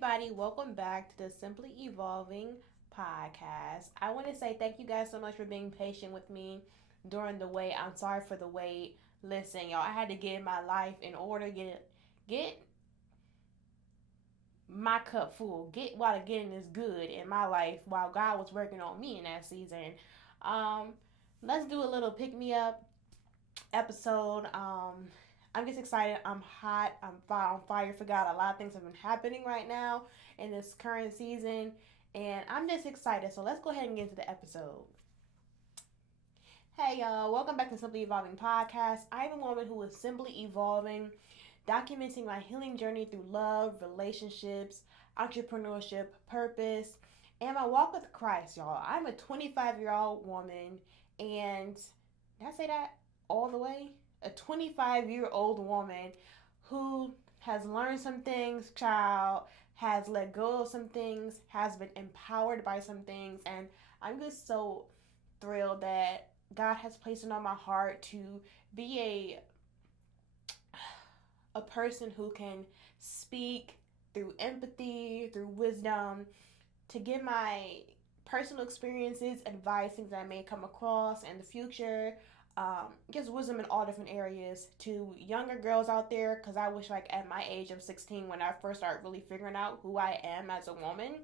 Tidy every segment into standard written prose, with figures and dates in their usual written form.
everybody. Welcome back to the Simply Evolving podcast. I want to say thank you guys so much for being patient with me during the wait. I'm sorry for the wait. Listen, y'all, I had to get my life in order, get my cup full, get while the getting is good in my life while God was working on me in that season. Um, let's do a little pick me up episode. I'm just excited. I'm hot. I'm on fire for God. A lot of things have been happening right now in this current season, and I'm just excited. So let's go ahead and get into the episode. Hey y'all, welcome back to Simply Evolving Podcast. I'm a woman who is simply evolving, documenting my healing journey through love, relationships, entrepreneurship, purpose, and my walk with Christ, y'all. I'm a 25-year-old woman, and did I say that all the way? A 25-year-old woman who has learned some things, child, has let go of some things, has been empowered by some things, and I'm just so thrilled that God has placed it on my heart to be a person who can speak through empathy, through wisdom, to give my personal experiences, advice, things that I may come across in the future. Gives wisdom in all different areas to younger girls out there, because I wish, like, at my age of 16, when I first started really figuring out who I am as a woman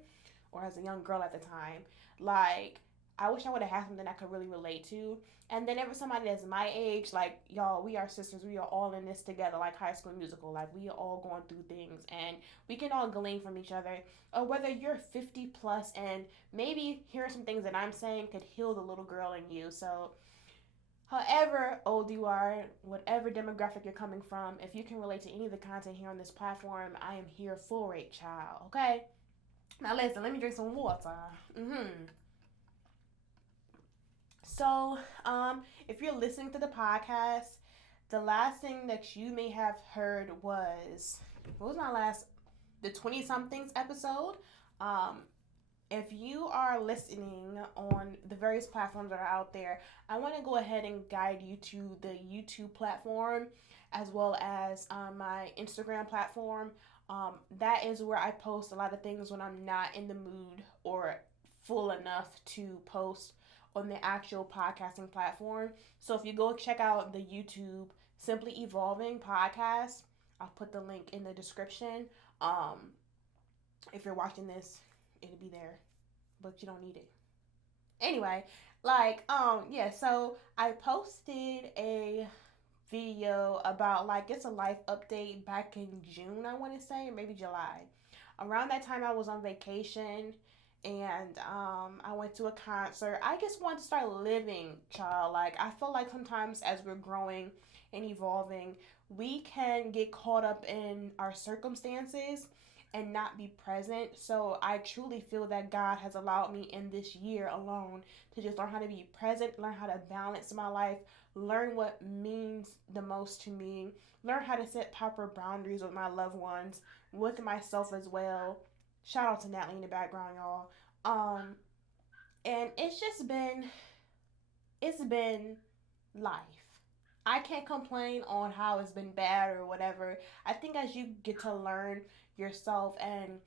or as a young girl at the time, like, I wish I would have had something I could really relate to. And then every somebody that's my age, like, y'all, we are sisters. We are all in this together, like High School Musical. Like, we are all going through things, and we can all glean from each other. Or whether you're 50 plus and maybe hearing some things that I'm saying could heal the little girl in you. So, however old you are, whatever demographic you're coming from, if you can relate to any of the content here on this platform, I am here for it, child. Okay? Now, listen, let me drink some water. Mm-hmm. So, if you're listening to the podcast, the last thing that you may have heard was, what was my last, the 20 somethings episode? Um, if you are listening on the various platforms that are out there, I want to go ahead and guide you to the YouTube platform as well as my Instagram platform. That is where I post a lot of things when I'm not in the mood or full enough to post on the actual podcasting platform. So if you go check out the YouTube Simply Evolving podcast, I'll put the link in the description. Um, if you're watching this, it'll be there, but you don't need it. Anyway, yeah, so I posted a video about, like, it's a life update back in June, I want to say, or maybe July. Around that time, I was on vacation, and I went to a concert. I just want to start living, child. Like, I feel like sometimes as we're growing and evolving, we can get caught up in our circumstances and not be present. So I truly feel that God has allowed me in this year alone to just learn how to be present, learn how to balance my life, learn what means the most to me, learn how to set proper boundaries with my loved ones, with myself as well. Shout out to Natalie in the background, y'all. Um, and it's been life. I can't complain on how it's been bad or whatever. I think as you get to learn yourself and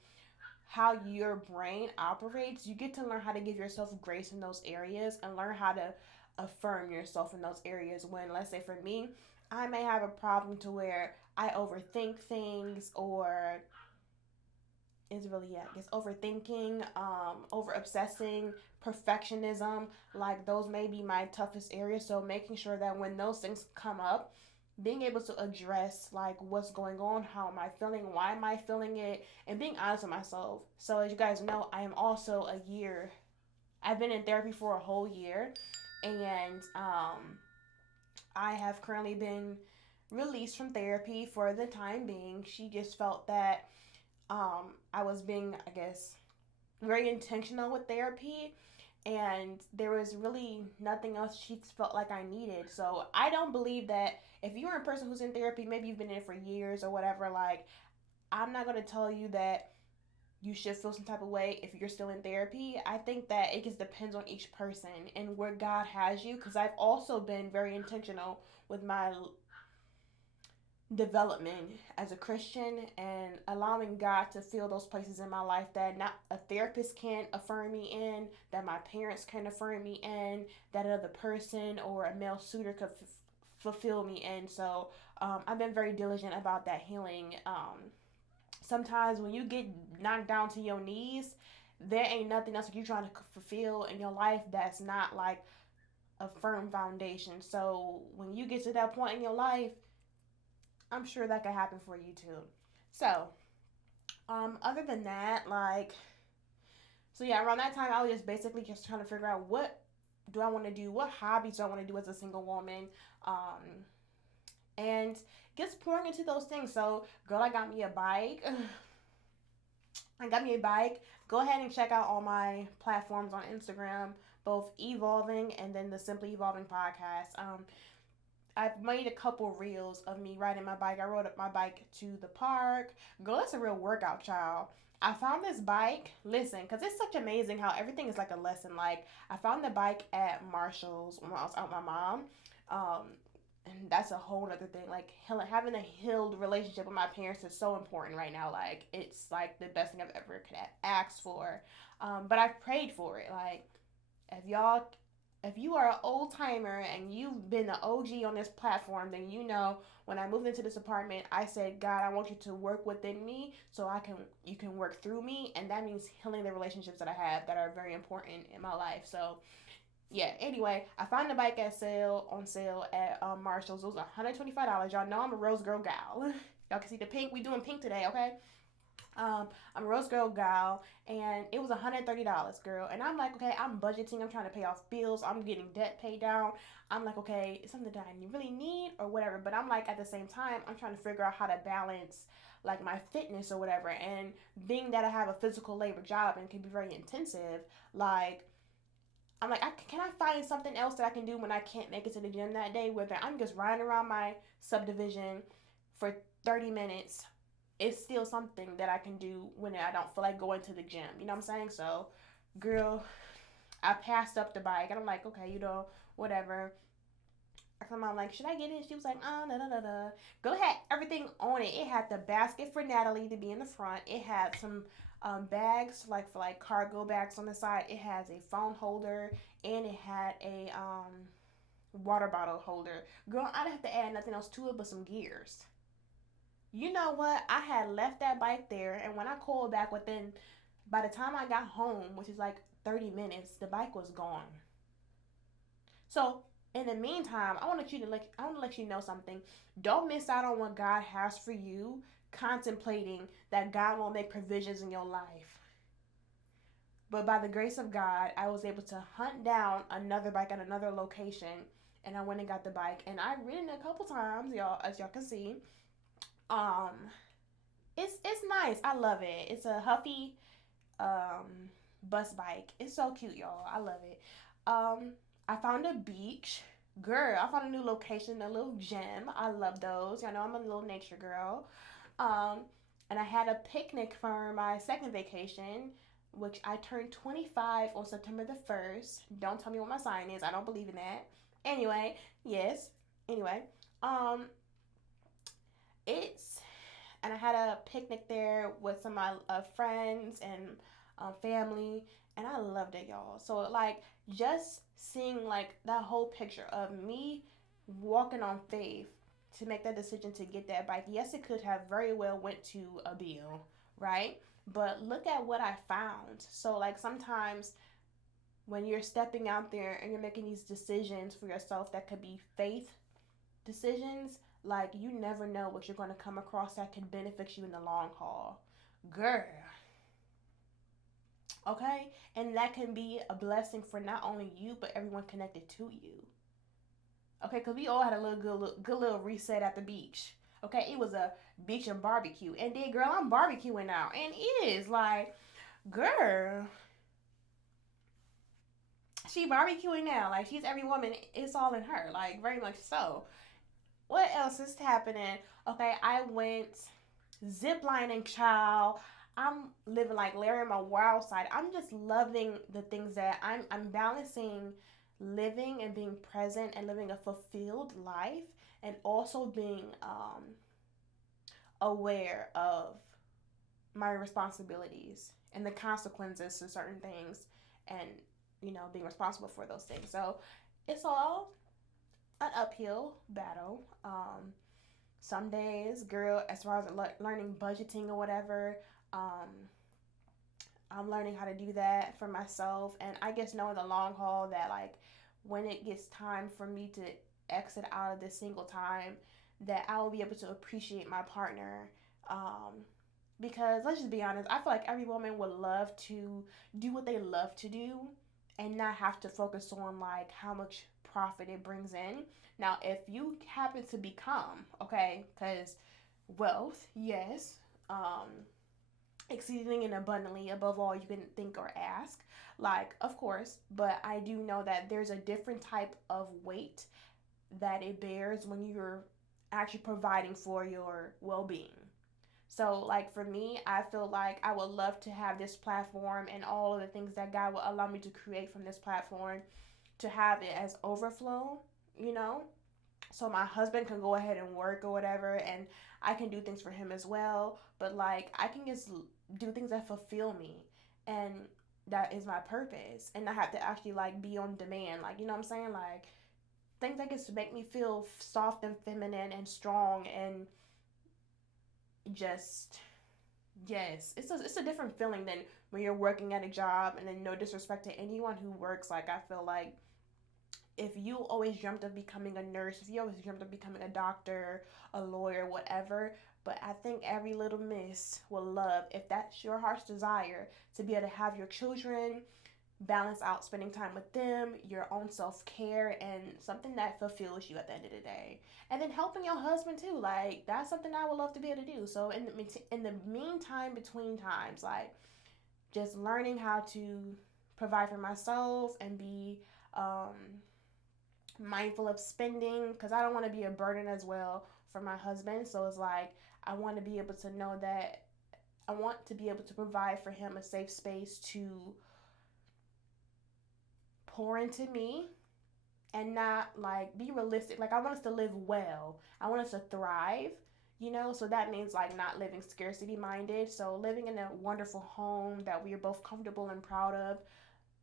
how your brain operates, you get to learn how to give yourself grace in those areas and learn how to affirm yourself in those areas. When, let's say for me, I may have a problem to where I overthink things, or is really, yeah, it's overthinking, over obsessing, perfectionism. Like, those may be my toughest areas. So making sure that when those things come up, being able to address, like, what's going on, how am I feeling, why am I feeling it, and being honest with myself. So as you guys know, I am also a year, I've been in therapy for a whole year, and I have currently been released from therapy for the time being. She just felt that I was being, I guess, very intentional with therapy, and there was really nothing else she felt like I needed. So I don't believe that if you're a person who's in therapy, maybe you've been in it for years or whatever, like, I'm not going to tell you that you should feel some type of way if you're still in therapy. I think that it just depends on each person and where God has you, because I've also been very intentional with my development as a Christian and allowing God to fill those places in my life that not a therapist can affirm me in, that my parents can affirm me in, that another person or a male suitor could fulfill me in. So I've been very diligent about that healing. Sometimes when you get knocked down to your knees, there ain't nothing else that you're trying to fulfill in your life that's not like a firm foundation. So when you get to that point in your life, I'm sure that could happen for you too. So, other than that, like, so yeah, around that time, I was just basically just trying to figure out what do I want to do, what hobbies do I want to do as a single woman, and just pouring into those things. So, girl, I got me a bike. I got me a bike. Go ahead and check out all my platforms on Instagram, both Evolving and then the Simply Evolving podcast. I've made a couple reels of me riding my bike. I rode up my bike to the park. Girl, it's a real workout, child. I found this bike. Listen, because it's such amazing how everything is like a lesson. Like, I found the bike at Marshall's when I was out with my mom. Um, and that's a whole other thing. Like, having a healed relationship with my parents is so important right now. Like, it's like the best thing I've ever could have asked for. But I've prayed for it. Like, if you are an old timer and you've been the OG on this platform, then you know when I moved into this apartment, I said, God, I want you to work within me so you can work through me, and that means healing the relationships that I have that are very important in my life. So yeah. Anyway, I found the bike on sale at Marshalls. It was $125. Y'all know I'm a Rose Girl gal. Y'all can see the pink. We doing pink today, okay? I'm a Rose Girl gal, and it was $130, girl. And I'm like, okay, I'm budgeting. I'm trying to pay off bills. I'm getting debt paid down. I'm like, okay, it's something that I really need or whatever. But I'm like, at the same time, I'm trying to figure out how to balance like my fitness or whatever. And being that I have a physical labor job and can be very intensive, like I'm like, can I find something else that I can do when I can't make it to the gym that day? Whether I'm just riding around my subdivision for 30 minutes, it's still something that I can do when I don't feel like going to the gym. You know what I'm saying? So, girl, I passed up the bike and I'm like, okay, whatever. I come out like, should I get it? She was like, da da da da. Girl, it had everything on it. It had the basket for Natalie to be in the front. It had some bags like for like cargo bags on the side. It has a phone holder and it had a water bottle holder. Girl, I didn't have to add nothing else to it but some gears. You know what? I had left that bike there, and when I called back by the time I got home, which is like 30 minutes, the bike was gone. So in the meantime, I want to let you know something. Don't miss out on what God has for you, contemplating that God will make provisions in your life. But by the grace of God, I was able to hunt down another bike at another location, and I went and got the bike, and I've ridden it a couple times, y'all, as y'all can see. Um, it's nice. I love it. It's a Huffy bus bike. It's so cute, y'all. I love it. I found a beach. Girl, I found a new location, a little gym. I love those. Y'all know I'm a little nature girl. Um, and I had a picnic for my second vacation, which I turned 25 on September the 1st. Don't tell me what my sign is. I don't believe in that. Anyway, yes. Anyway, um, it's and I had a picnic there with some of my friends and family, and I loved it, y'all. So like just seeing like that whole picture of me walking on faith to make that decision to get that bike. Yes, it could have very well went to a bill, right? But look at what I found. So like sometimes when you're stepping out there and you're making these decisions for yourself that could be faith decisions, like you never know what you're going to come across that can benefit you in the long haul, girl. Okay, and that can be a blessing for not only you but everyone connected to you. Okay, because we all had a good little reset at the beach. Okay, it was a beach and barbecue, and then girl, I'm barbecuing now, and it is like, girl, she barbecuing now, like she's every woman. It's all in her, like very much so. What else is happening? Okay, I went ziplining, child. I'm living like Larry on my wild side. I'm just loving the things that I'm balancing living and being present and living a fulfilled life and also being aware of my responsibilities and the consequences to certain things, and being responsible for those things. So it's all an uphill battle. Some days, girl, as far as learning budgeting or whatever, um, I'm learning how to do that for myself. And I guess knowing the long haul that, like, when it gets time for me to exit out of this single time, that I will be able to appreciate my partner. Because let's just be honest, I feel like every woman would love to do what they love to do and not have to focus on like how much profit it brings in. Now, if you happen to become, okay, because wealth, yes, um, exceeding and abundantly above all you can think or ask, like, of course, but I do know that there's a different type of weight that it bears when you're actually providing for your well-being. So, like, for me, I feel like I would love to have this platform and all of the things that God will allow me to create from this platform to have it as overflow, you know? So my husband can go ahead and work or whatever, and I can do things for him as well. But, like, I can just do things that fulfill me. And that is my purpose. And I have to actually, like, be on demand. Like, you know what I'm saying? Like, things that just make me feel soft and feminine and strong and just yes, it's a different feeling than when you're working at a job. And then, no disrespect to anyone who works, like, I feel like if you always dreamt of becoming a nurse, if you always dreamt of becoming a doctor, a lawyer, whatever, but I think every little miss will love, if that's your heart's desire, to be able to have your children, balance out spending time with them, your own self-care, and something that fulfills you at the end of the day. And then helping your husband too, like, that's something I would love to be able to do. So in the meantime, between times, like, just learning how to provide for myself and be mindful of spending, because I don't want to be a burden as well for my husband. So it's like I want to be able to know that I want to be able to provide for him a safe space to pour into me and not, like, be realistic. Like, I want us to live well. I want us to thrive, so that means, like, not living scarcity minded. So living in a wonderful home that we are both comfortable and proud of,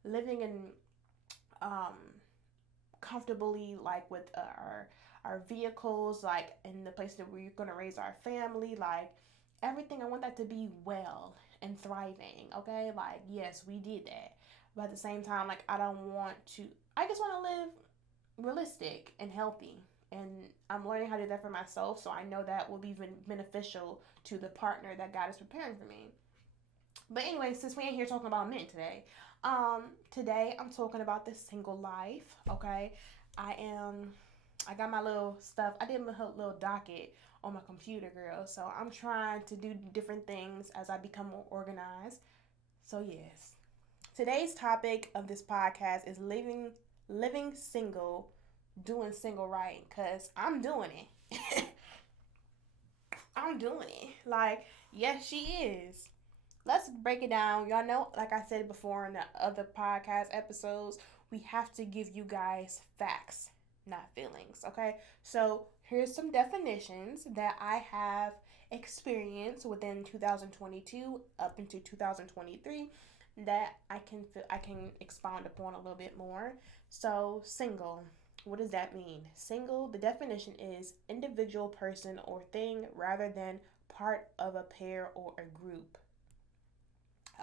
living in um comfortably, like, with our vehicles, like, in the place that we're going to raise our family, like, everything. I want that to be well and thriving. Okay, like, yes, we did that, but at the same time, like, I just want to live realistic and healthy. And I'm learning how to do that for myself, so I know that will be beneficial to the partner that God is preparing for me. But anyway, since we ain't here talking about men today, today I'm talking about the single life. Okay, I am. I got my little stuff. I did my little docket on my computer, girl. So I'm trying to do different things as I become more organized. So yes, today's topic of this podcast is living single, doing single right. Cause I'm doing it. I'm doing it. Like, yes, she is. Let's break it down. Y'all know, like I said before in the other podcast episodes, we have to give you guys facts, not feelings, okay? So here's some definitions that I have experienced within 2022 up into 2023 that I can expound upon a little bit more. So, single. What does that mean? Single, the definition is individual person or thing rather than part of a pair or a group.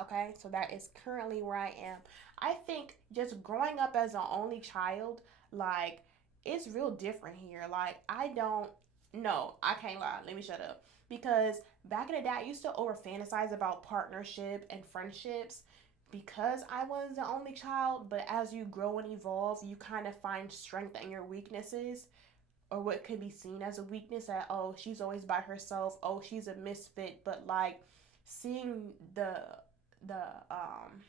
Okay, so that is currently where I am. I think just growing up as an only child, like, it's real different here. Like, I don't no, I can't lie. Let me shut up. Because back in the day, I used to over fantasize about partnership and friendships because I was the only child. But as you grow and evolve, you kind of find strength in your weaknesses, or what could be seen as a weakness, that, oh, she's always by herself, oh, she's a misfit. But, like, seeing the um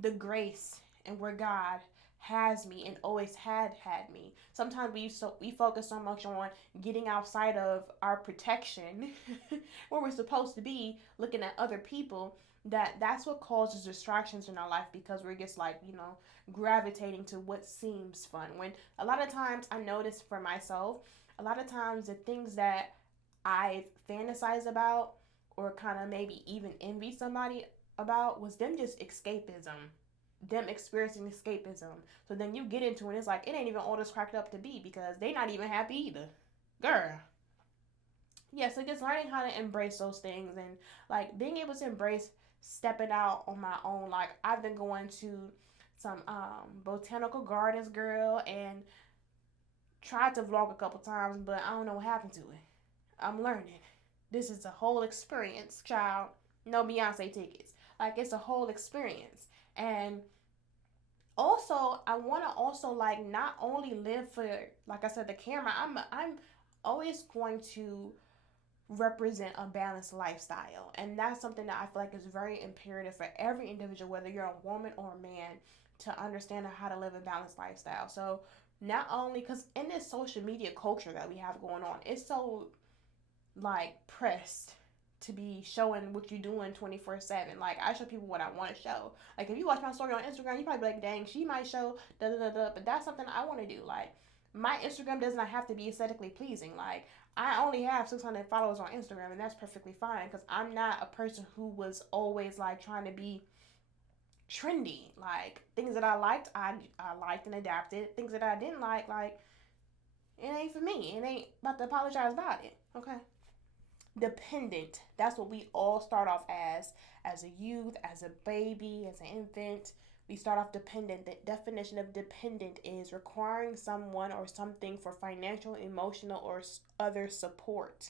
the grace and where God has me and always had me. Sometimes we focus so much on getting outside of our protection where we're supposed to be, looking at other people, that's what causes distractions in our life, because we're just, like, gravitating to what seems fun. When a lot of times I notice for myself, a lot of times the things that I've fantasized about or kind of maybe even envy somebody about was them just escapism, them experiencing escapism. So then you get into it, it's like it ain't even all this cracked up to be because they not even happy either. Girl. Yeah, so just learning how to embrace those things and like being able to embrace stepping out on my own. Like I've been going to some botanical gardens, girl, and tried to vlog a couple times, but I don't know what happened to it. I'm learning. This is a whole experience, child. No Beyonce tickets. Like it's a whole experience. And also I want to also like not only live for, like I said, the camera. I'm always going to represent a balanced lifestyle, and that's something that I feel like is very imperative for every individual, whether you're a woman or a man, to understand how to live a balanced lifestyle. So not only because in this social media culture that we have going on, it's so like pressed to be showing what you're doing 24/7. Like I show people what I want to show. Like if you watch my story on Instagram, you probably be like, dang, she might show da da da da. But that's something I want to do. Like my Instagram does not have to be aesthetically pleasing. Like I only have 600 followers on Instagram, and that's perfectly fine because I'm not a person who was always like trying to be trendy. Like things that I liked, I liked and adapted. Things that I didn't like it ain't for me. It ain't about to apologize about it. Okay. Dependent. That's what we all start off as a youth, as a baby, as an infant. We start off dependent. The definition of dependent is requiring someone or something for financial, emotional, or other support.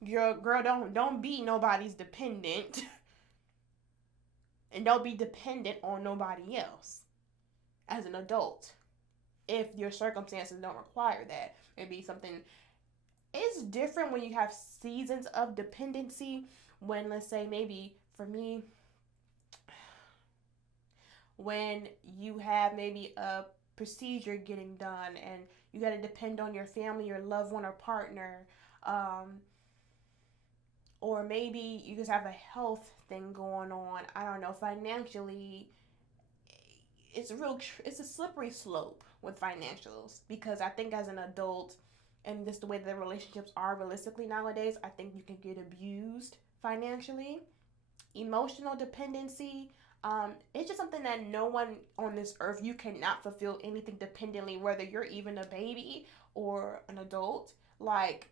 Your girl, don't be nobody's dependent, and don't be dependent on nobody else as an adult. If your circumstances don't require that, maybe something. It's different when you have seasons of dependency. When, let's say, maybe for me, when you have maybe a procedure getting done and you got to depend on your family, your loved one, or partner, um, or maybe you just have a health thing going on. I don't know. Financially, it's a slippery slope with financials because I think as an adult and just the way that the relationships are realistically nowadays, I think you can get abused financially. Emotional dependency, it's just something that no one on this earth, you cannot fulfill anything dependently, whether you're even a baby or an adult. Like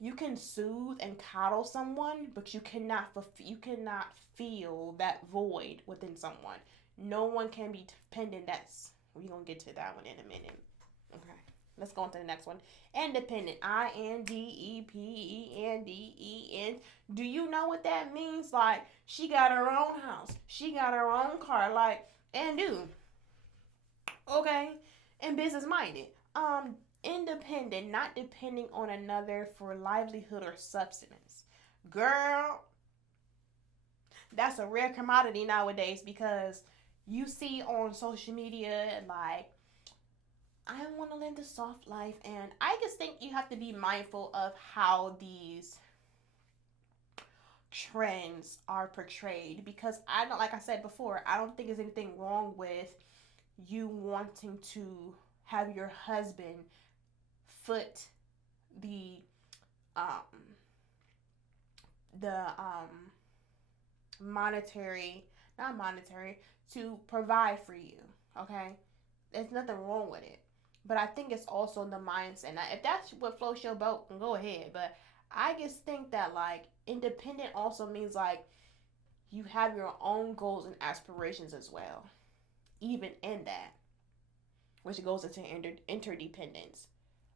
you can soothe and coddle someone, but you cannot feel that void within someone. No one can be dependent. That's we're gonna get to that one in a minute. Okay. Let's go on to the next one. Independent. Independent. Do you know what that means? Like, she got her own house. She got her own car. Like, and do. Okay? And business minded. Independent, not depending on another for livelihood or subsistence. Girl, that's a rare commodity nowadays because you see on social media like I want to live the soft life, and I just think you have to be mindful of how these trends are portrayed because I don't, like I said before, I don't think there's anything wrong with you wanting to have your husband foot the um the monetary, not monetary, to provide for you. Okay, there's nothing wrong with it. But I think it's also the mindset. Now, if that's what floats your boat, then go ahead. But I just think that like independent also means like you have your own goals and aspirations as well. Even in that, which goes into interdependence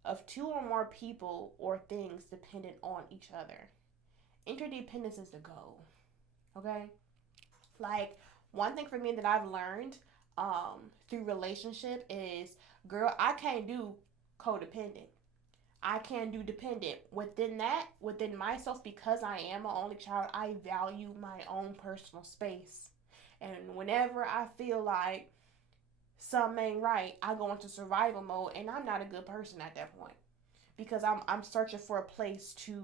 of two or more people or things dependent on each other. Interdependence is the goal. Okay? Like one thing for me that I've learned through relationship is, girl, I can't do codependent. I can do dependent. Within that, within myself, because I am an only child, I value my own personal space. And whenever I feel like something ain't right, I go into survival mode, and I'm not a good person at that point because I'm searching for a place to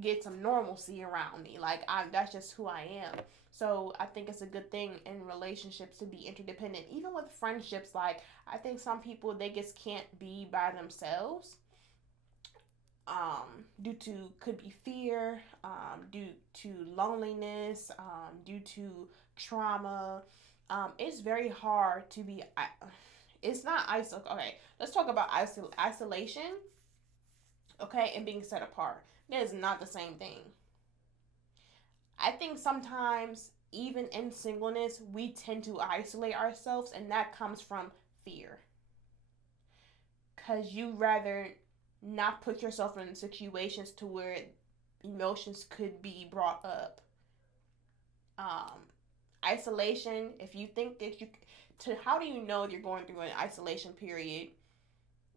get some normalcy around me. Like that's just who I am. So I think it's a good thing in relationships to be interdependent. Even with friendships, like I think some people they just can't be by themselves. Due to could be fear, due to loneliness, due to trauma. It's very hard to be. It's not Okay, let's talk about isolation. Okay, and being set apart. That is not the same thing. I think sometimes, even in singleness, we tend to isolate ourselves, and that comes from fear. Because you rather not put yourself in situations to where emotions could be brought up. Um, Isolation, if you think that how do you know you're going through an isolation period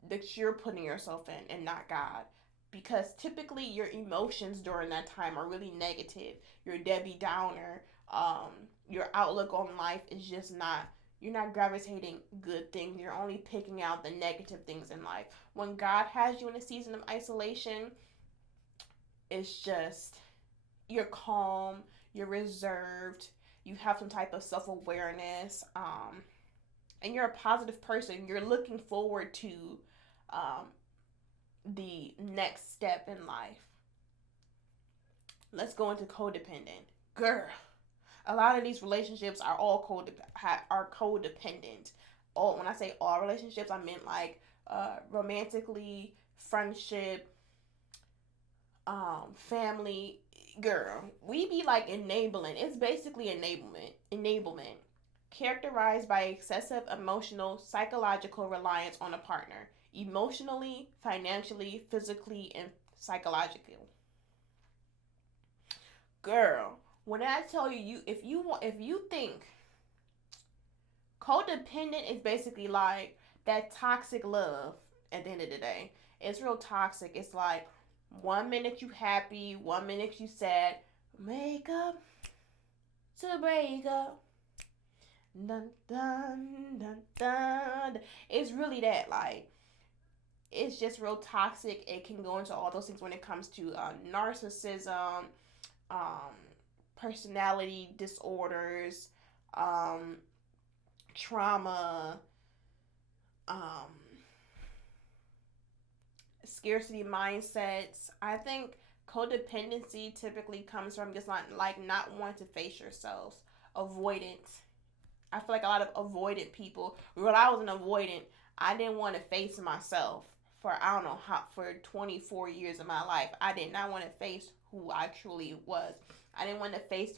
that you're putting yourself in and not God? Because typically your emotions during that time are really negative. You're a Debbie Downer. Your outlook on life is just not, you're not gravitating good things. You're only picking out the negative things in life. When God has you in a season of isolation, it's just, you're calm, you're reserved, you have some type of self-awareness, and you're a positive person. You're looking forward to um, the next step in life. Let's go into codependent. Girl, a lot of these relationships are all codependent. All, when I say all relationships, I meant like romantically, friendship, family. Girl, we be like enabling. It's basically enablement characterized by excessive emotional, psychological reliance on a partner, emotionally, financially, physically, and psychologically. Girl, when I tell you, if you think codependent is basically like that toxic love at the end of the day, it's real toxic. It's like 1 minute you happy, 1 minute you sad, make up to break up. Dun, dun, dun, dun. It's really that, like, it's just real toxic. It can go into all those things when it comes to narcissism, um, personality disorders, um, trauma, um, scarcity mindsets. I think codependency typically comes from just not wanting to face yourselves, avoidant. I feel like a lot of avoidant people. When I was an avoidant, I didn't want to face myself for I don't know how for 24 years of my life. I did not want to face who I truly was. I didn't want to face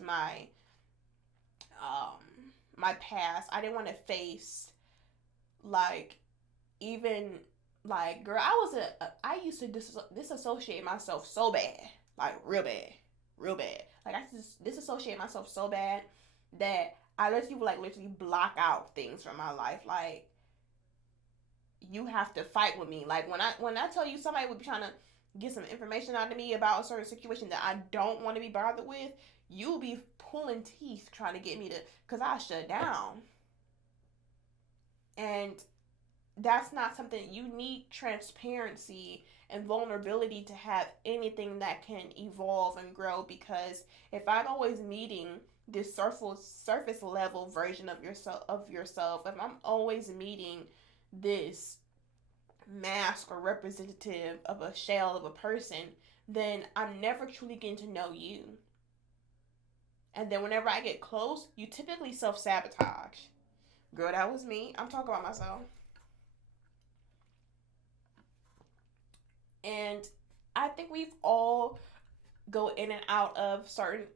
um my past. I didn't want to face like even like girl. I used to disassociate myself so bad, like real bad, real bad. Like I just disassociate myself so bad that I literally block out things from my life. Like you have to fight with me. Like when I tell you somebody would be trying to get some information out of me about a certain situation that I don't want to be bothered with, you'll be pulling teeth trying to get me to, cause I shut down. And that's not something you need. Transparency and vulnerability to have anything that can evolve and grow, because if I'm always meeting this surface level version of yourself, if I'm always meeting this mask or representative of a shell of a person, then I'm never truly getting to know you. And then whenever I get close, you typically self-sabotage. Girl, that was me. I'm talking about myself. And I think we've all go in and out of certain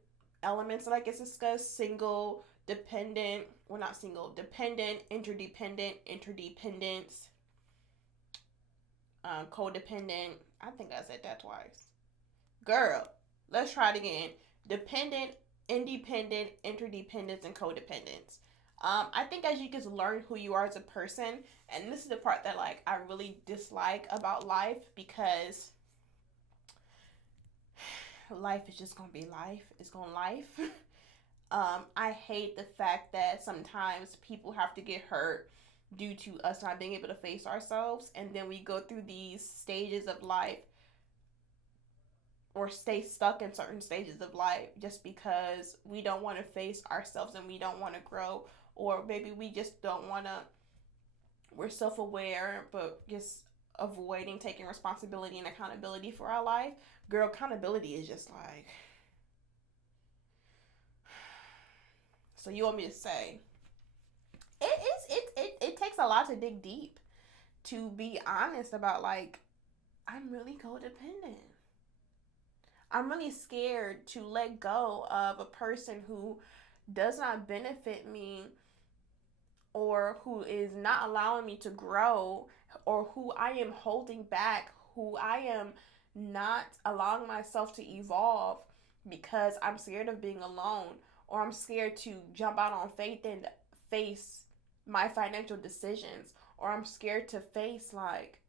elements that I guess discussed: single, dependent, well not single, dependent, interdependence, codependent. I think I said that twice. Girl, let's try it again. Dependent, independent, interdependence, and codependence. I think as you just learn who you are as a person, and this is the part that like I really dislike about life, because life is just gonna be life. It's gonna life. I hate the fact that sometimes people have to get hurt due to us not being able to face ourselves, and then we go through these stages of life or stay stuck in certain stages of life just because we don't want to face ourselves and we don't want to grow, or maybe we just don't want to, we're self-aware but just avoiding taking responsibility and accountability for our life. Girl, accountability is just like, so you want me to say it takes a lot to dig deep to be honest about, like, I'm really codependent. I'm really scared to let go of a person who does not benefit me, or who is not allowing me to grow, or who I am holding back, who I am not allowing myself to evolve because I'm scared of being alone, or I'm scared to jump out on faith and face my financial decisions, or I'm scared to face, like,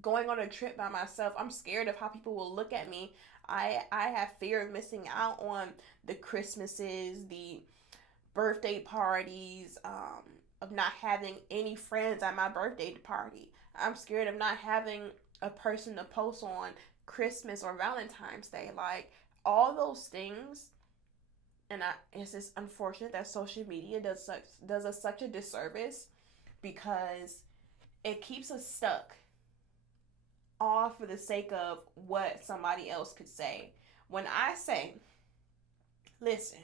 going on a trip by myself. I'm scared of how people will look at me. I have fear of missing out on the Christmases, the birthday parties, of not having any friends at my birthday party. I'm scared of not having a person to post on Christmas or Valentine's Day. Like, all those things. And it's just unfortunate that social media does us such a disservice, because it keeps us stuck, all for the sake of what somebody else could say. When I say, listen,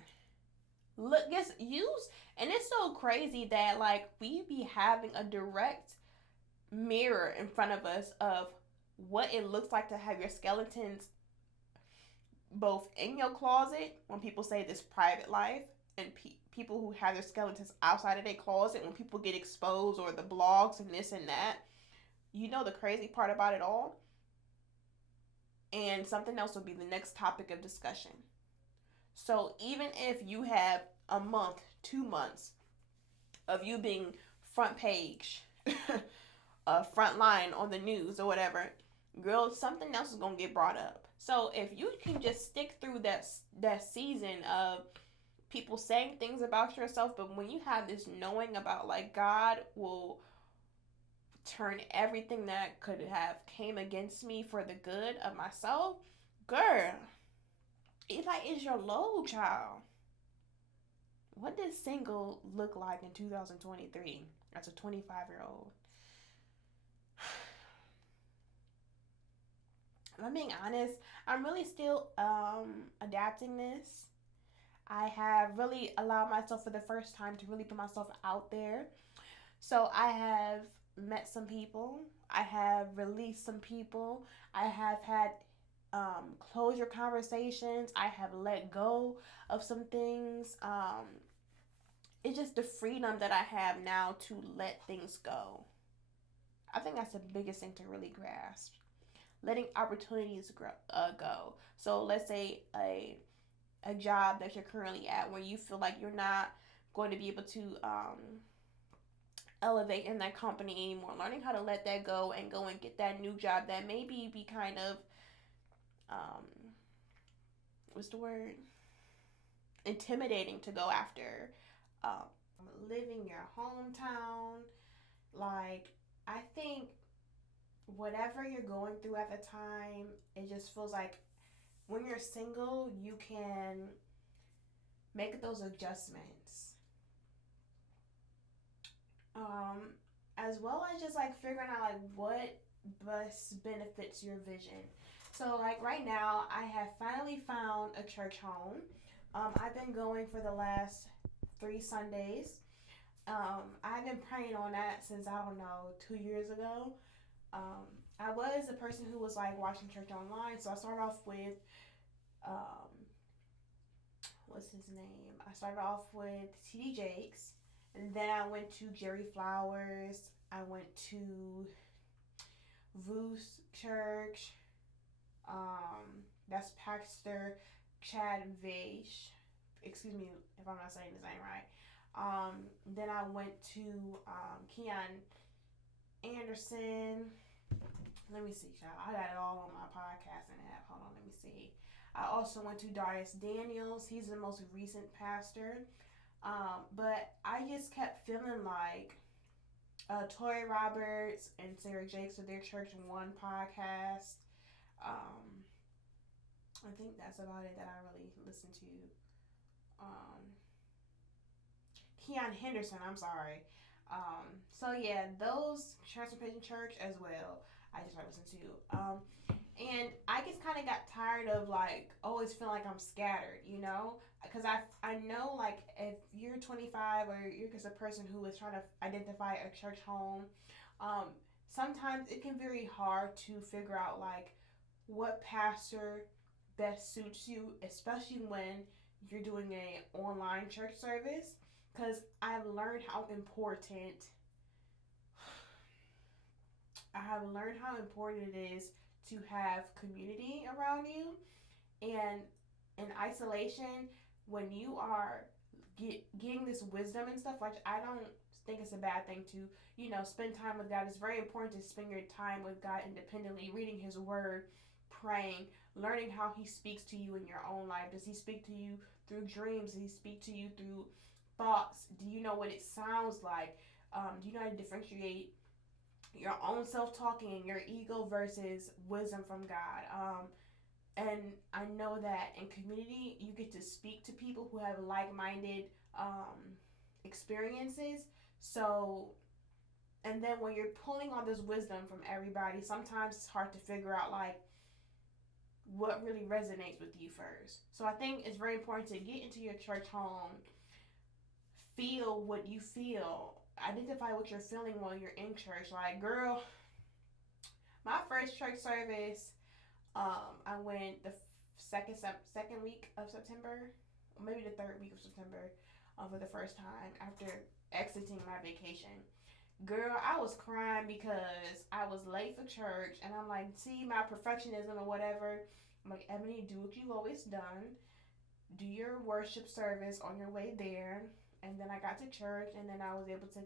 look, just use, and it's so crazy that, like, we be having a direct mirror in front of us of what it looks like to have your skeletons both in your closet, when people say this private life, and people who have their skeletons outside of their closet when people get exposed, or the blogs and this and that. You know the crazy part about it all? And something else will be the next topic of discussion. So even if you have a month, 2 months of you being front page, front line on the news or whatever, girl, something else is gonna get brought up. So if you can just stick through that season of people saying things about yourself, but when you have this knowing about, like, God will turn everything that could have came against me for the good of myself, girl, it like is your low, child. What does single look like in 2023 as a 25-year-old? If I'm being honest, I'm really still adapting this. I have really allowed myself for the first time to really put myself out there. So I have met some people. I have released some people. I have had closure conversations. I have let go of some things. It's just the freedom that I have now to let things go. I think that's the biggest thing to really grasp. Letting opportunities go. So let's say a job that you're currently at where you feel like you're not going to be able to elevate in that company anymore. Learning how to let that go and go and get that new job that maybe be kind of um, what's the word? Intimidating to go after. Um, Living your hometown. Like, I think whatever you're going through at the time, it just feels like when you're single, you can make those adjustments. As well as just like figuring out like what best benefits your vision. So like right now, I have finally found a church home. I've been going for the last 3 Sundays. I've been praying on that since, I don't know, 2 years ago. I was a person who was like watching church online, so I started off with um, what's his name? I started off with T.D. Jakes, and then I went to Jerry Flowers. I went to Voos Church. That's Pastor Chad Vaish. Excuse me if I'm not saying his name right. Then I went to Keon Anderson. Let me see, child. I got it all on my podcasting app. Hold on, let me see. I also went to Darius Daniels. He's the most recent pastor. But I just kept feeling like Tori Roberts and Sarah Jakes of their Church One podcast. Um, I think that's about it that I really listen to. Keon Henderson, I'm sorry. So yeah, those Transformation Church as well. I just listen to. And I just kind of got tired of like always feeling like I'm scattered, you know, because I know like if you're 25 or you're just a person who is trying to identify a church home, um, sometimes it can be very hard to figure out like what pastor best suits you, especially when you're doing a online church service. Because I've learned how important it is to have community around you, and in isolation, when you are getting this wisdom and stuff, like I don't think it's a bad thing to spend time with God. It's very important to spend your time with God independently, reading His Word, praying, learning how He speaks to you in your own life. Does He speak to you through dreams? Does He speak to you through thoughts? Do you know what it sounds like? Do you know how to differentiate your own self talking and your ego versus wisdom from God? And I know that in community, you get to speak to people who have like minded experiences. So, and then when you're pulling all this wisdom from everybody, sometimes it's hard to figure out like what really resonates with you first. So, I think it's very important to get into your church home, feel what you feel, identify what you're feeling while you're in church. Like, girl, my first church service, I went the second week of September, or maybe the third week of September, for the first time after exiting my vacation. Girl, I was crying because I was late for church, and I'm like, see, my perfectionism or whatever. I'm like, Ebony, do what you've always done. Do your worship service on your way there. And then I got to church, and then I was able to,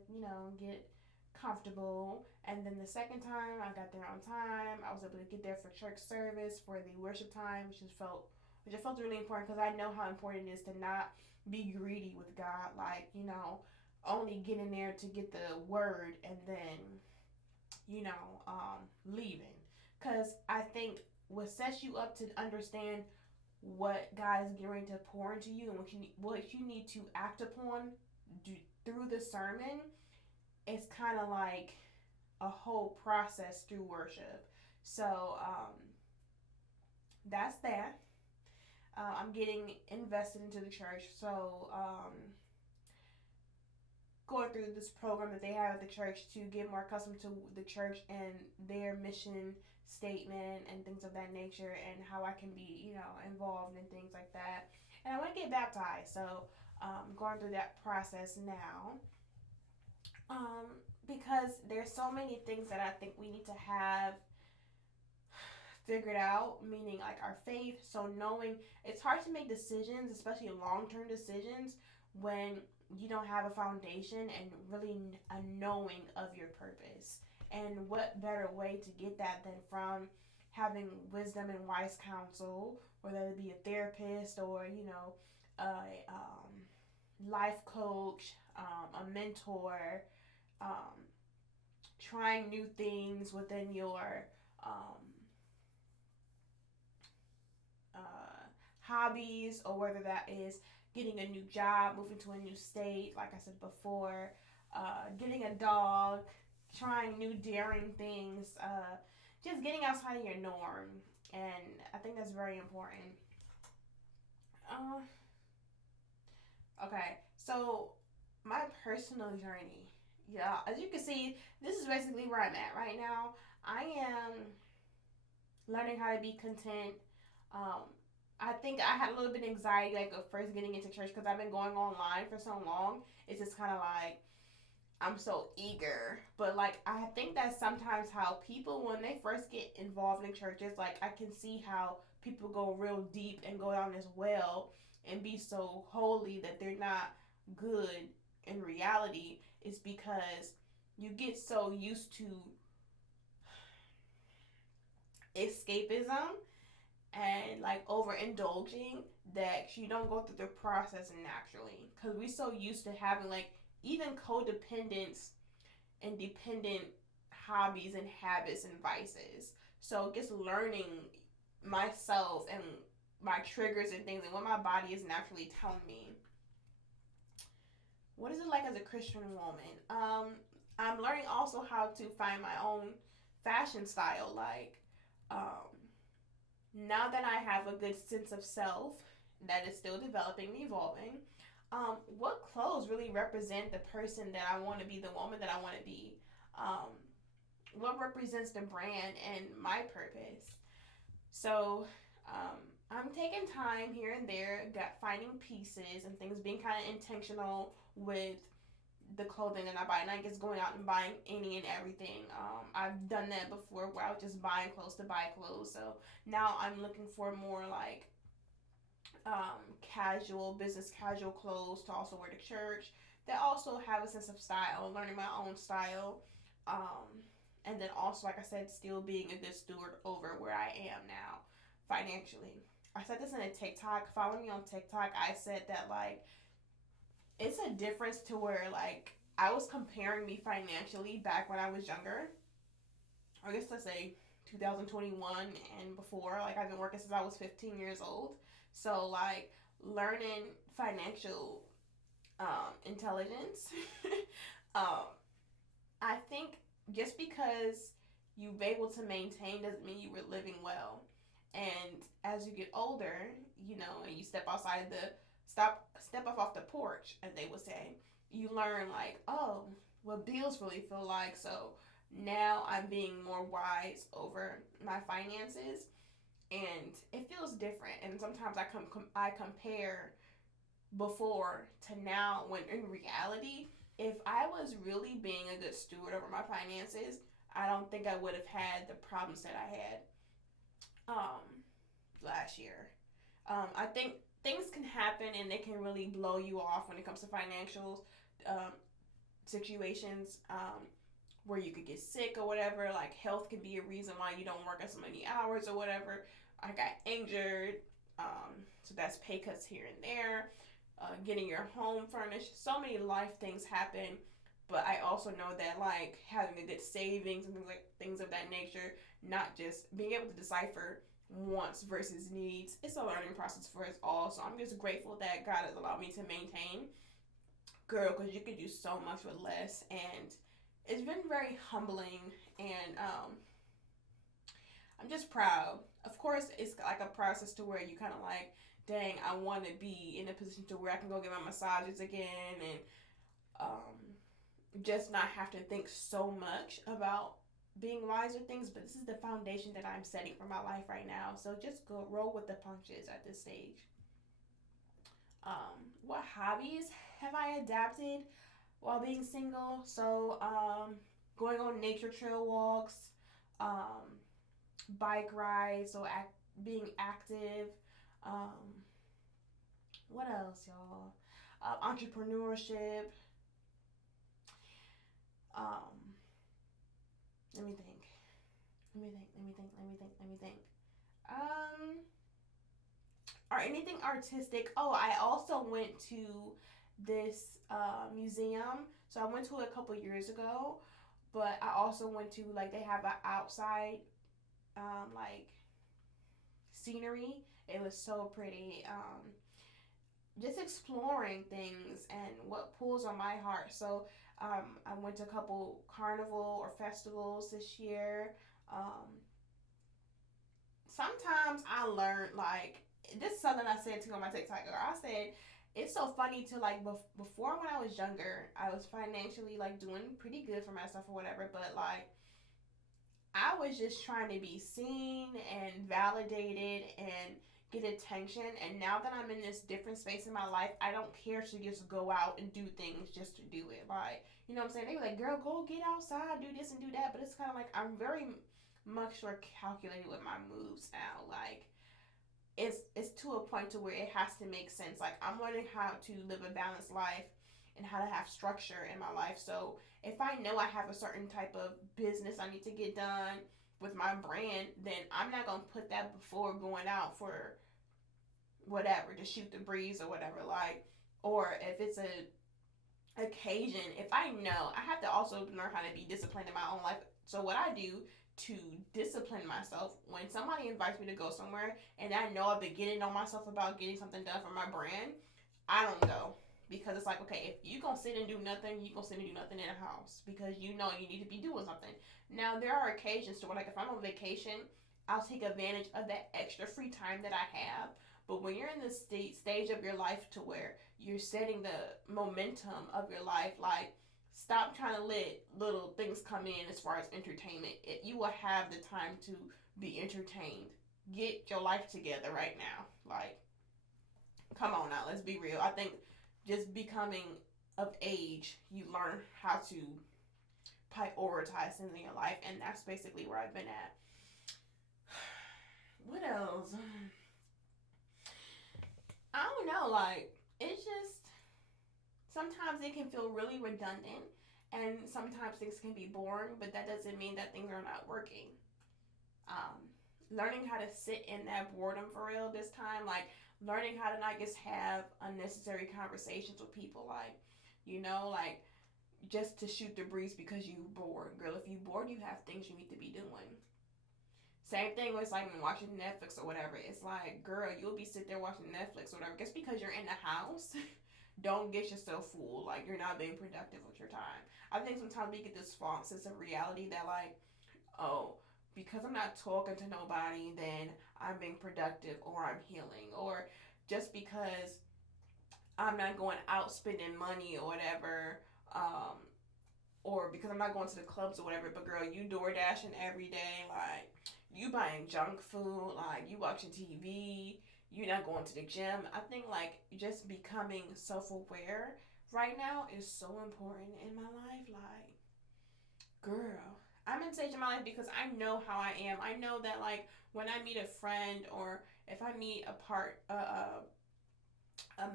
get comfortable. And then the second time, I got there on time. I was able to get there for church service for the worship time, which I felt really important because I know how important it is to not be greedy with God. Like, only get in there to get the word and then, leaving. Because I think what sets you up to understand what God is getting to pour into you and what you need to act upon through the sermon, it's kind of like a whole process through worship. So that's that. I'm getting invested into the church, so going through this program that they have at the church to get more accustomed to the church and their mission statement and things of that nature, and how I can be, involved in things like that. And I want to get baptized, so going through that process now. Because there's so many things that I think we need to have figured out, meaning like our faith. So knowing it's hard to make decisions, especially long-term decisions, when you don't have a foundation and really a knowing of your purpose. And what better way to get that than from having wisdom and wise counsel, whether it be a therapist or, a life coach, a mentor, trying new things within your hobbies, or whether that is getting a new job, moving to a new state, like I said before, getting a dog, trying new daring things, just getting outside of your norm. And I think that's very important. Okay, so my personal journey. Yeah, as you can see, this is basically where I'm at right now. I am learning how to be content. I think I had a little bit of anxiety like of first getting into church because I've been going online for so long. It's just kind of like I'm so eager, but like I think that's sometimes how people when they first get involved in churches, like I can see how people go real deep and go down this well and be so holy that they're not good in reality. Is because you get so used to escapism and like overindulging that you don't go through the process naturally, because we're so used to having like even codependence independent hobbies and habits and vices. So just learning myself and my triggers and things and what my body is naturally telling me. What is it like as a Christian woman? I'm learning also how to find my own fashion style. Like, um, now that I have a good sense of self that is still developing and evolving, what clothes really represent the person that I want to be, the woman that I want to be? Um, what represents the brand and my purpose? So, um, I'm taking time here and there, finding pieces and things, being kind of intentional with the clothing that I buy, not just going out and buying any and everything. I've done that before where I was just buying clothes to buy clothes. So now I'm looking for more like casual, business casual clothes to also wear to church that also have a sense of style, learning my own style. Um, and then also, like I said, still being a good steward over where I am now financially. I said this in a TikTok. Follow me on TikTok. I said that like it's a difference to where like I was comparing me financially back when I was younger. I guess let's say 2021 and before. Like I've been working since I was 15 years old. So like learning financial intelligence. um, I think just because you've been able to maintain doesn't mean you were living well. And as you get older, you know, and you step outside the step off the porch, as they would say, you learn like, oh, what bills really feel like. So now I'm being more wise over my finances, and it feels different. And sometimes I compare before to now, when in reality, if I was really being a good steward over my finances, I don't think I would have had the problems that I had um, last year. I think things can happen and they can really blow you off when it comes to financial um, situations, where you could get sick or whatever. Like health can be a reason why you don't work as many hours or whatever. I got injured, so that's pay cuts here and there. Getting your home furnished. So many life things happen, but I also know that like having a good savings and things of that nature, not just being able to decipher wants versus needs. It's a learning process for us all. So I'm just grateful that God has allowed me to maintain, girl, because you could do so much with less, and it's been very humbling. And I'm just proud. Of course, it's like a process to where you kind of like, dang, I want to be in a position to where I can go get my massages again and just not have to think so much about being wise with things. But this is the foundation that I'm setting for my life right now. So just go roll with the punches at this stage. What hobbies have I adapted while being single? So, going on nature trail walks, um, bike rides, so being active. Um, what else, y'all? Entrepreneurship. Um, let me think. Let me think. Let me think. Let me think. Let me think. Um, or anything artistic. Oh, I also went to this museum. So I went to it a couple years ago, but I also went to like they have an outside like scenery. It was so pretty. Just exploring things and what pulls on my heart. So I went to a couple carnival or festivals this year. Sometimes I learned like this is something I said to on my TikTok. I said it's so funny to like before when I was younger, I was financially like doing pretty good for myself or whatever, but like I was just trying to be seen and validated and get attention. And now that I'm in this different space in my life, I don't care to just go out and do things just to do it. Like, you know what I'm saying? They be like, girl, go get outside, do this and do that. But it's kind of like I'm very much more calculated with my moves now. Like, it's to a point to where it has to make sense. Like, I'm learning how to live a balanced life and how to have structure in my life. So if I know I have a certain type of business I need to get done with my brand, then I'm not gonna put that before going out for whatever to shoot the breeze or whatever. Like, or if it's a occasion, if I know, I have to also learn how to be disciplined in my own life. So what I do to discipline myself, when somebody invites me to go somewhere and I know I've been getting on myself about getting something done for my brand, I don't go. Because it's like, okay, if you gonna sit and do nothing, you gonna sit and do nothing in the house because you know you need to be doing something. Now there are occasions to where, like, if I'm on vacation, I'll take advantage of that extra free time that I have. But when you're in the stage of your life to where you're setting the momentum of your life, like, stop trying to let little things come in as far as entertainment. You will have the time to be entertained. Get your life together right now. Like, come on now, let's be real. I think just becoming of age, you learn how to prioritize things in your life, and that's basically where I've been at. What else? I don't know. Like, it's just sometimes it can feel really redundant, and sometimes things can be boring, but that doesn't mean that things are not working. Um, Learning how to sit in that boredom for real this time, like learning how to not just have unnecessary conversations with people, like, like, just to shoot the breeze because you bored. Girl, if you bored, you have things you need to be doing. Same thing with, like, watching Netflix or whatever. It's like, girl, you'll be sitting there watching Netflix or whatever. Just because you're in the house, don't get yourself fooled. Like, you're not being productive with your time. I think sometimes we get this false sense of reality that, like, oh, because I'm not talking to nobody, then I'm being productive or I'm healing. Or just because I'm not going out spending money or whatever, or because I'm not going to the clubs or whatever. But girl, you door dashing every day, like, you buying junk food, like, you watching TV, you not going to the gym. I think, like, just becoming self aware right now is so important in my life. Like, girl, I'm in stage of my life because I know how I am. I know that, like, when I meet a friend or if I meet a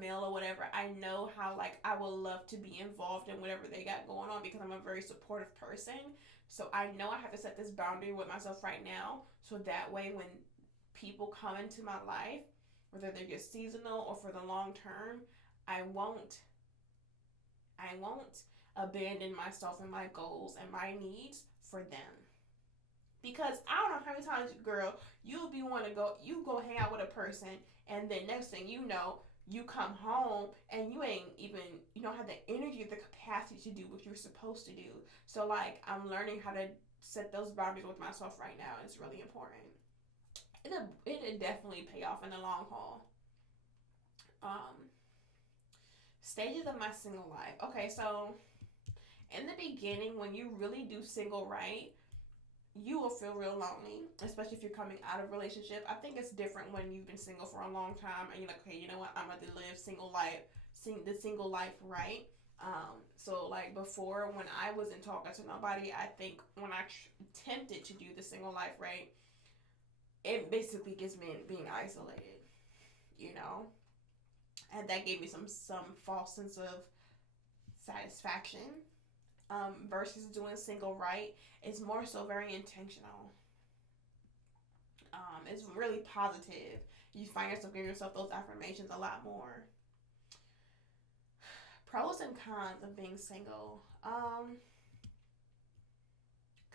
male or whatever, I know how, like, I would love to be involved in whatever they got going on because I'm a very supportive person. So I know I have to set this boundary with myself right now, so that way when people come into my life, whether they're just seasonal or for the long term, I won't I won't abandon myself and my goals and my needs for them. Because I don't know how many times, girl, you'll be want to go, you go hang out with a person, and then next thing you know, you come home and you ain't even, you don't have the energy or the capacity to do what you're supposed to do. So, like, I'm learning how to set those boundaries with myself right now, and it's really important. It'll definitely pay off in the long haul. Um, Stages of my single life. Okay, so in the beginning, when you really do single right, you will feel real lonely, especially if you're coming out of a relationship. I think it's different when you've been single for a long time and you're like, okay, you know what, I'm going to live the single life right. So, like, before, when I wasn't talking to nobody, I think when I attempted to do the single life right, it basically just meant being isolated, you know, and that gave me some false sense of satisfaction. Versus doing single right, it's more so very intentional. It's really positive. You find yourself giving yourself those affirmations a lot more. Pros and cons of being single.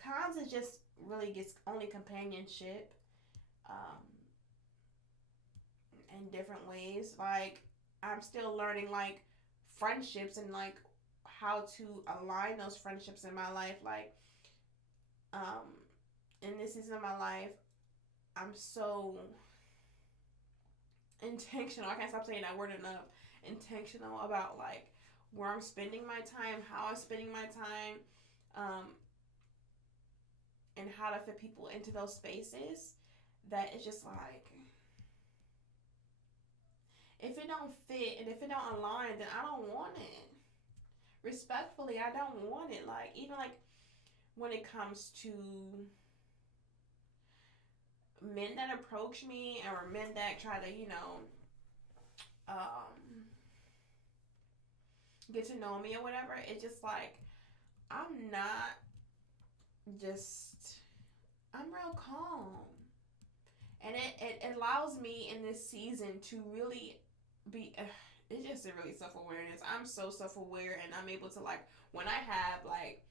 Cons is just really gets only companionship. Um, in different ways. Like, I'm still learning, like, friendships and, like, how to align those friendships in my life. Like, um, in this season of my life, I'm so intentional. I can't stop saying that word enough. Intentional about, like, where I'm spending my time, how I'm spending my time, um, and how to fit people into those spaces. That it's just like, if it don't fit and if it don't align, then I don't want it. Respectfully, I don't want it. Like, even, like, when it comes to men that approach me or men that try to, get to know me or whatever, it's just like, I'm not just, I'm real calm. And it allows me in this season to really be, it's just a really self-awareness. I'm so self-aware, and I'm able to, like, when I have, like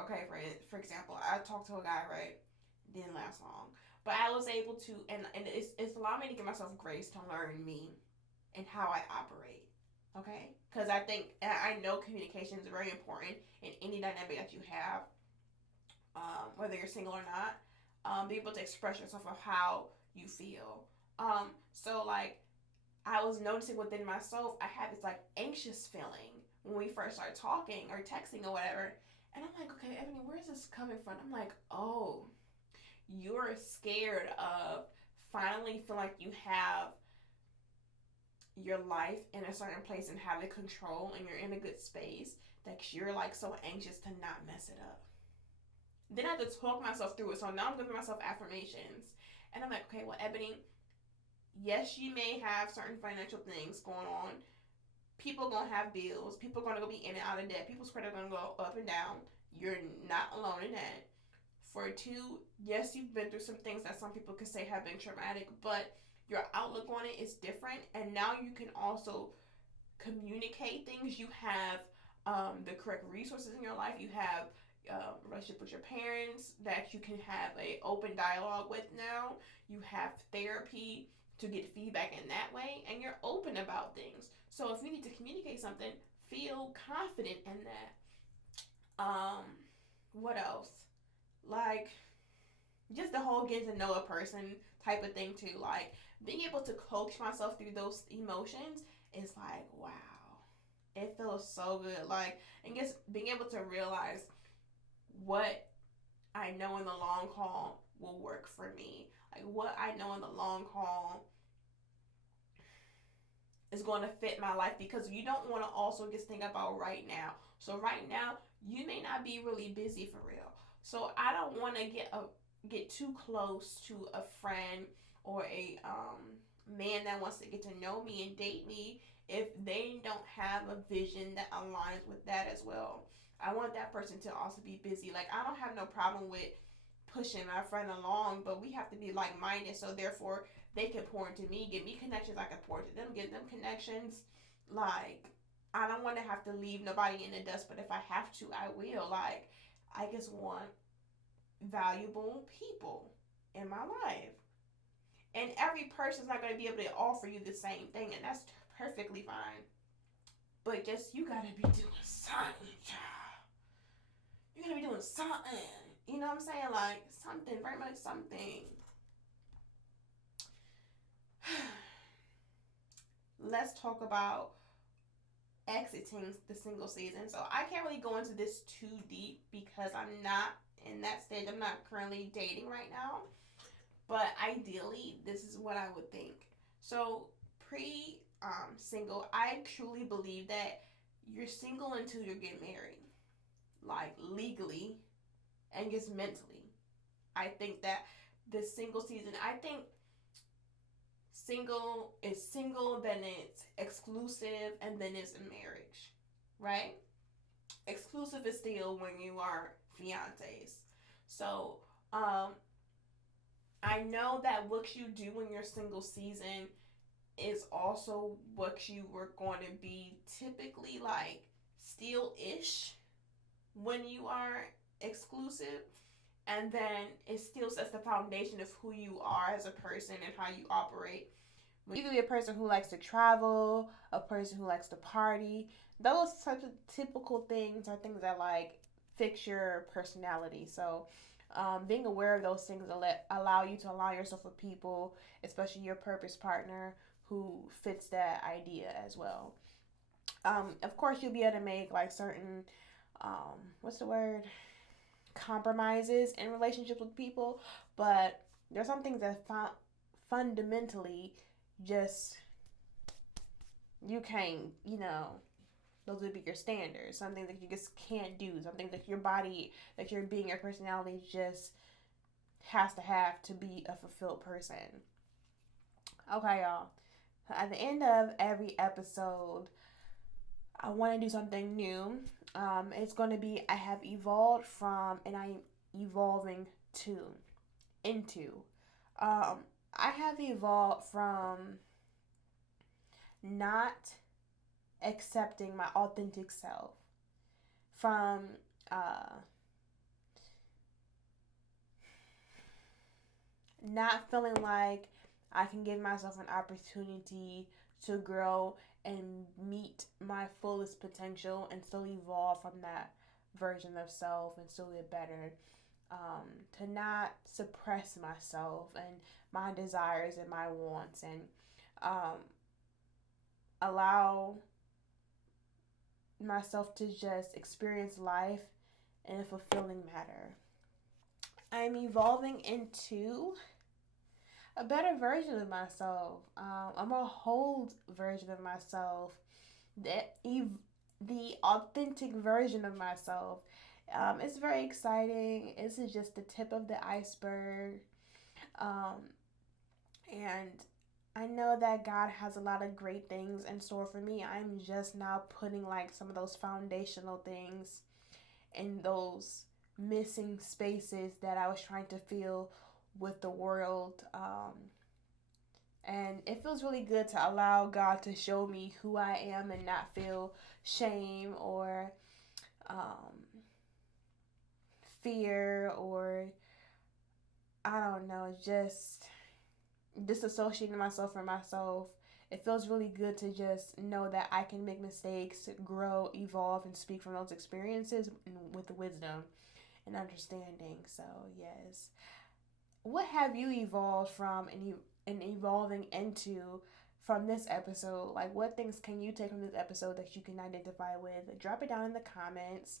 okay, for example, I talked to a guy, right? Didn't last long. But I was able to, and it's allowed me to give myself grace to learn me and how I operate. Okay? Because I know communication is very important in any dynamic that you have, whether you're single or not. Be able to express yourself of how you feel. So, like, I was noticing within myself, I had this, like, anxious feeling when we first started talking or texting or whatever. And I'm like, okay, Ebony, where's this coming from? I'm like, oh, you're scared of finally feel like you have your life in a certain place and have it control and you're in a good space that you're, like, so anxious to not mess it up. Then I had to talk myself through it. So now I'm giving myself affirmations. And I'm like, okay, well, Ebony, yes, you may have certain financial things going on. People gonna have bills. People gonna go be in and out of debt. People's credit gonna go up and down. You're not alone in that. For two, yes, you've been through some things that some people could say have been traumatic, but your outlook on it is different. And now you can also communicate things. You have the correct resources in your life. You have a relationship with your parents that you can have a open dialogue with now. You have therapy to get feedback in that way, and you're open about things. So if you need to communicate something, feel confident in that. What else? Like, just the whole getting to know a person type of thing too. Like, being able to coach myself through those emotions is like, wow. It feels so good. Like, and just being able to realize what I know in the long haul will work for me. Like, what I know in the long haul is going to fit my life, because you don't want to also just think about right now. So right now, you may not be really busy for real. So I don't want to get too close to a friend or a man that wants to get to know me and date me if they don't have a vision that aligns with that as well. I want that person to also be busy. Like, I don't have no problem with pushing my friend along, but we have to be like-minded, so therefore they can pour into me, give me connections, I can pour into them, give them connections. Like, I don't want to have to leave nobody in the dust, but if I have to, I will. Like, I just want valuable people in my life. And every person's not going to be able to offer you the same thing, and that's perfectly fine. But just, you got to be doing something, child. You got to be doing something. You know what I'm saying? Like, something, very much something. Let's talk about exiting the single season. So I can't really go into this too deep because I'm not in that stage. I'm not currently dating right now. But ideally, this is what I would think. So single, I truly believe that you're single until you get married. Like, legally and just mentally. I think that the single season, I think single is single, then it's exclusive, and then it's a marriage, right? Exclusive is still when you are fiancés. So, I know that what you do in your single season is also what you were going to be typically, like, still ish when you are exclusive. And then it still sets the foundation of who you are as a person and how you operate. You could be a person who likes to travel, a person who likes to party. Those types of typical things are things that, like, fix your personality. So being aware of those things will allow you to align yourself with people, especially your purpose partner, who fits that idea as well. Of course, you'll be able to make, like, certain, what's the word? Compromises in relationships with people, but there's some things that fundamentally just you can't, those would be your standards. Something that you just can't do. Something that your body, that your being, your personality just has to have to be a fulfilled person. Okay, y'all. At the end of every episode, I want to do something new. It's going to be I have evolved from and I'm evolving to into. I have evolved from not accepting my authentic self, from not feeling like I can give myself an opportunity to grow and meet my fullest potential and still evolve from that version of self and still get better. To not suppress myself and my desires and my wants, and um, allow myself to just experience life in a fulfilling manner. I'm evolving into a better version of myself. I'm a whole version of myself. The authentic version of myself. It's very exciting. This is just the tip of the iceberg. Um, and I know that God has a lot of great things in store for me. I'm just now putting like some of those foundational things in those missing spaces that I was trying to fill with the world. And it feels really good to allow God to show me who I am and not feel shame or fear, or I don't know, just disassociating myself from myself. It feels really good to just know that I can make mistakes, grow, evolve, and speak from those experiences with wisdom and understanding. So, yes. What have you evolved from and evolving into from this episode? Like, what things can you take from this episode that you can identify with? Drop it down in the comments.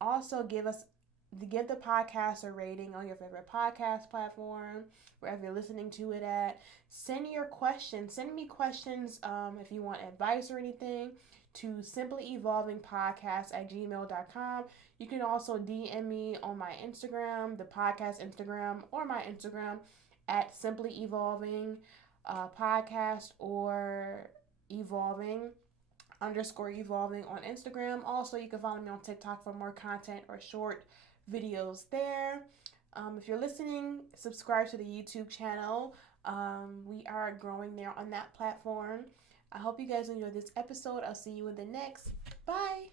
Also, give the podcast a rating on your favorite podcast platform, wherever you're listening to it at. Send your questions. Send me questions if you want advice or anything to simplyevolvingpodcast@gmail.com. You can also DM me on my Instagram, the podcast Instagram, or my Instagram at simplyevolving podcast, or evolving _evolving on Instagram. Also, you can follow me on TikTok for more content or short videos there. If you're listening, subscribe to the YouTube channel. We are growing there on that platform. I hope you guys enjoyed this episode. I'll see you in the next. Bye.